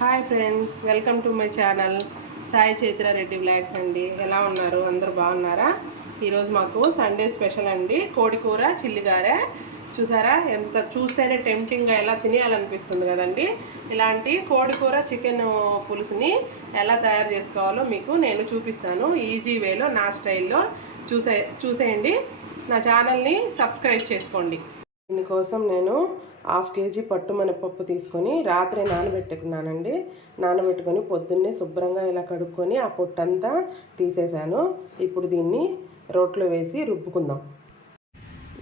Hi friends, welcome to my channel Sai Chaitra Reddy blogs అండి. ఎలా ఉన్నారు? అందరూ బాగున్నారా? ఈరోజు మాకు సండే స్పెషల్ అండి, కోడికూర చిల్లిగారె. చూసారా, ఎంత చూస్తేనే టెంప్టింగ్గా ఎలా తినేయాలనిపిస్తుంది కదండి. ఇలాంటి కోడికూర చికెన్ పులుసుని ఎలా తయారు చేసుకోవాలో మీకు నేను చూపిస్తాను ఈజీ వేలో, నా స్టైల్లో. చూసేయండి. నా ఛానల్ని సబ్స్క్రైబ్ చేసుకోండి. దీనికోసం నేను 1/2 kg పట్టు మినపప్పు తీసుకొని రాత్రి నానబెట్టుకున్నానండి. నానబెట్టుకొని పొద్దున్నే శుభ్రంగా ఇలా కడుక్కొని ఆ పొట్టంతా తీసేసాను. ఇప్పుడు దీన్ని రోట్లో వేసి రుబ్బుకుందాం.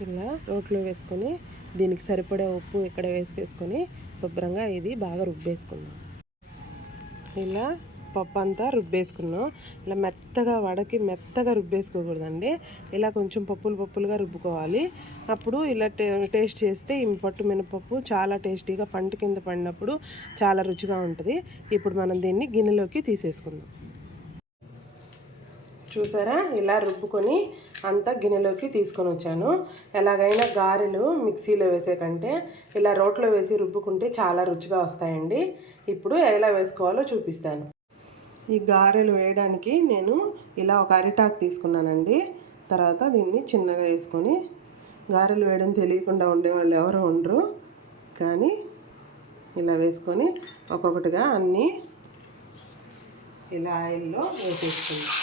ఇలా రోట్లో వేసుకొని దీనికి సరిపడే ఉప్పు ఇక్కడ వేసుకొని శుభ్రంగా ఇది బాగా రుబ్బేసుకుందాం. ఇలా పప్పు అంతా రుబ్బేసుకున్నాం. ఇలా మెత్తగా రుబ్బేసుకోకూడదండి. ఇలా కొంచెం పప్పులుగా రుబ్బుకోవాలి. అప్పుడు ఇలా టేస్ట్ చేస్తే ఈ పట్టు మినపప్పు చాలా టేస్టీగా పంట కింద పడినప్పుడు చాలా రుచిగా ఉంటుంది. ఇప్పుడు మనం దీన్ని గిన్నెలోకి తీసేసుకుందాం. చూసారా, ఇలా రుబ్బుకొని అంతా గిన్నెలోకి తీసుకొని వచ్చాను. ఎలాగైనా గారెలు మిక్సీలో వేసే కంటే ఇలా రోట్లో వేసి రుబ్బుకుంటే చాలా రుచిగా వస్తాయండి. ఇప్పుడు ఎలా వేసుకోవాలో చూపిస్తాను. ఈ గారెలు వేయడానికి నేను ఇలా ఒక అరిటాకు తీసుకున్నానండి. తర్వాత దీన్ని చిన్నగా వేసుకొని, గారెలు వేయడం తెలియకుండా ఉండేవాళ్ళు ఎవరు ఉండరు, కానీ ఇలా వేసుకొని ఒక్కొక్కటిగా అన్నీ ఇలా ఆయిల్లో వేసేసుకుందాం.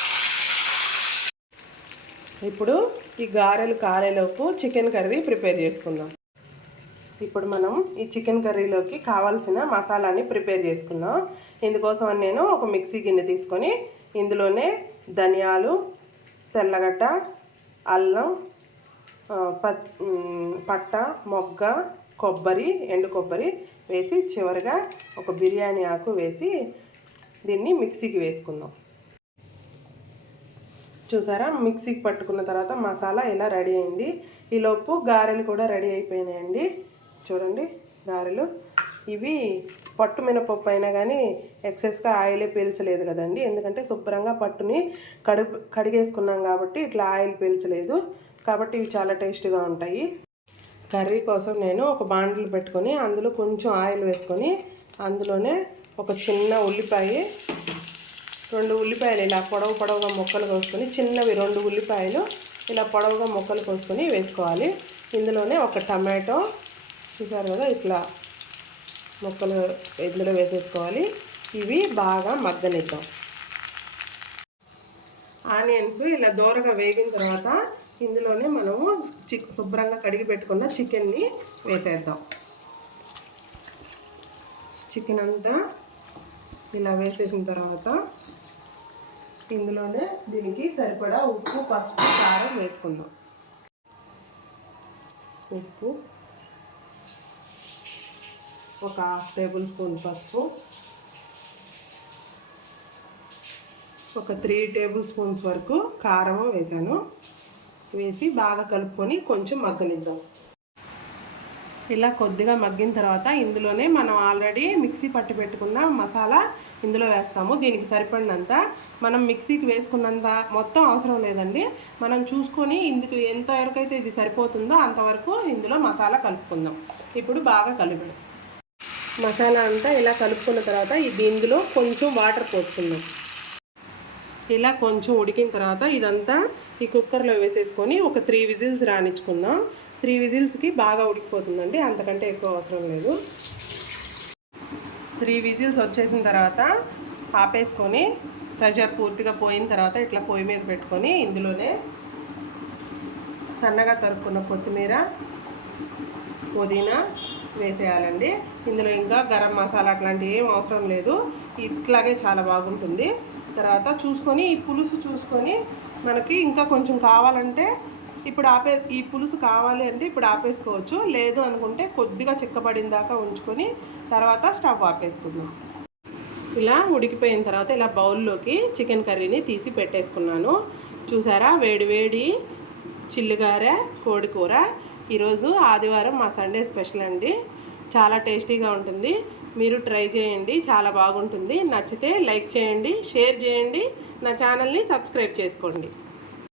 ఇప్పుడు ఈ గారెలు కాలేలోపు చికెన్ కర్రీ ప్రిపేర్ చేసుకుందాం. ఇప్పుడు మనం ఈ చికెన్ కర్రీలోకి కావాల్సిన మసాలాని ప్రిపేర్ చేసుకుందాం. ఇందుకోసం నేను ఒక మిక్సీ గిన్నె తీసుకొని ఇందులోనే ధనియాలు, తెల్లగడ్డ, అల్లం, పట్ట, మొగ్గ, కొబ్బరి, ఎండు కొబ్బరి వేసి చివరిగా ఒక బిర్యానీ ఆకు వేసి దీన్ని మిక్సీకి వేసుకుందాం. చూసారా, మిక్సీకి పట్టుకున్న తర్వాత మసాలా ఇలా రెడీ అయింది. ఈలోపు గారెలు కూడా రెడీ అయిపోయినాయండి. చూడండి, గారెలు ఇవి పట్టు మినపప్పు అయినా కానీ ఎక్సెస్గా ఆయిలే పీల్చలేదు కదండి. ఎందుకంటే శుభ్రంగా పట్టుని కడిగేసుకున్నాం కాబట్టి ఇట్లా ఆయిల్ పీల్చలేదు, కాబట్టి ఇవి చాలా టేస్ట్గా ఉంటాయి. కర్రీ కోసం నేను ఒక బాండిల్ పెట్టుకొని అందులో కొంచెం ఆయిల్ వేసుకొని అందులోనే ఒక చిన్న ఉల్లిపాయ, 2 ఉల్లిపాయలు ఇలా పొడవుగా ముక్కలు కోసుకొని, చిన్నవి 2 ఉల్లిపాయలు ఇలా పొడవుగా ముక్కలు కోసుకొని వేసుకోవాలి. ఇందులోనే ఒక టమాటో, చూసారు కదా, ఇట్లా ముక్కలు ఇందులో వేసేసుకోవాలి. ఇవి బాగా మగ్గనిద్దాం. ఆనియన్స్ ఇలా దూరగా వేగిన తర్వాత ఇందులోనే మనము శుభ్రంగా కడిగి పెట్టుకున్న చికెన్ని వేసేద్దాం. చికెన్ అంతా ఇలా వేసేసిన తర్వాత ఇందులోనే దీనికి సరిపడా ఉప్పు, పసుపు, కారం వేసుకుందాం. ఉప్పు, ఒక 1/2 టేబుల్ స్పూన్ పసుపు, ఒక 3 టేబుల్ స్పూన్స్ వరకు కారం వేసాను. వేసి బాగా కలుపుకొని కొంచెం మగ్గనిద్దాం. ఇలా కొద్దిగా మగ్గిన తర్వాత ఇందులోనే మనం ఆల్రెడీ మిక్సీ పట్టి పెట్టుకున్న మసాలా ఇందులో వేస్తాము. దీనికి సరిపడినంత, మనం మిక్సీకి వేసుకున్నంత మొత్తం అవసరం లేదండి. మనం చూసుకొని ఇందుకు ఎంతవరకు అయితే ఇది సరిపోతుందో అంతవరకు ఇందులో మసాలా కలుపుకుందాం. ఇప్పుడు బాగా కలిపి మసాలా అంతా ఇలా కలుపుకున్న తర్వాత ఇందులో కొంచెం వాటర్ పోసుకుందాం. ఇలా కొంచెం ఉడికిన తర్వాత ఇదంతా ఈ కుక్కర్లో వేసేసుకొని ఒక 3 విజిల్స్ రానిచ్చుకుందాం. 3 విజిల్స్కి బాగా ఉడికిపోతుందండి, అంతకంటే ఎక్కువ అవసరం లేదు. 3 విజిల్స్ వచ్చేసిన తర్వాత ఆపేసుకొని ప్రెషర్ పూర్తిగా పోయిన తర్వాత ఇట్లా పొయ్యి మీద పెట్టుకొని ఇందులోనే సన్నగా తరుక్కున్న కొత్తిమీర, పుదీనా వేసేయాలండి. ఇందులో ఇంకా గరం మసాలా అట్లాంటివి ఏం అవసరం లేదు, ఇట్లాగే చాలా బాగుంటుంది. తర్వాత చూసుకొని ఈ పులుసు చూసుకొని మనకి ఇంకా కొంచెం కావాలంటే ఇప్పుడు ఈ పులుసు కావాలి అంటే ఇప్పుడు ఆపేసుకోవచ్చు. లేదు అనుకుంటే కొద్దిగా చిక్కబడిన దాకా ఉంచుకొని తర్వాత స్టవ్ ఆపేసుకుందాం. ఇలా ఉడికిపోయిన తర్వాత ఇలా బౌల్లోకి చికెన్ కర్రీని తీసి పెట్టేసుకున్నాను. చూసారా, వేడి చిల్లిగారె కోడికూర. ఈరోజు ఆదివారం మా సండే స్పెషల్ అండి. చాలా టేస్టీగా ఉంటుంది. మీరు ట్రై చేయండి, చాలా బాగుంటుంది. నచ్చితే లైక్ చేయండి, షేర్ చేయండి, నా ఛానల్ని సబ్స్క్రైబ్ చేసుకోండి.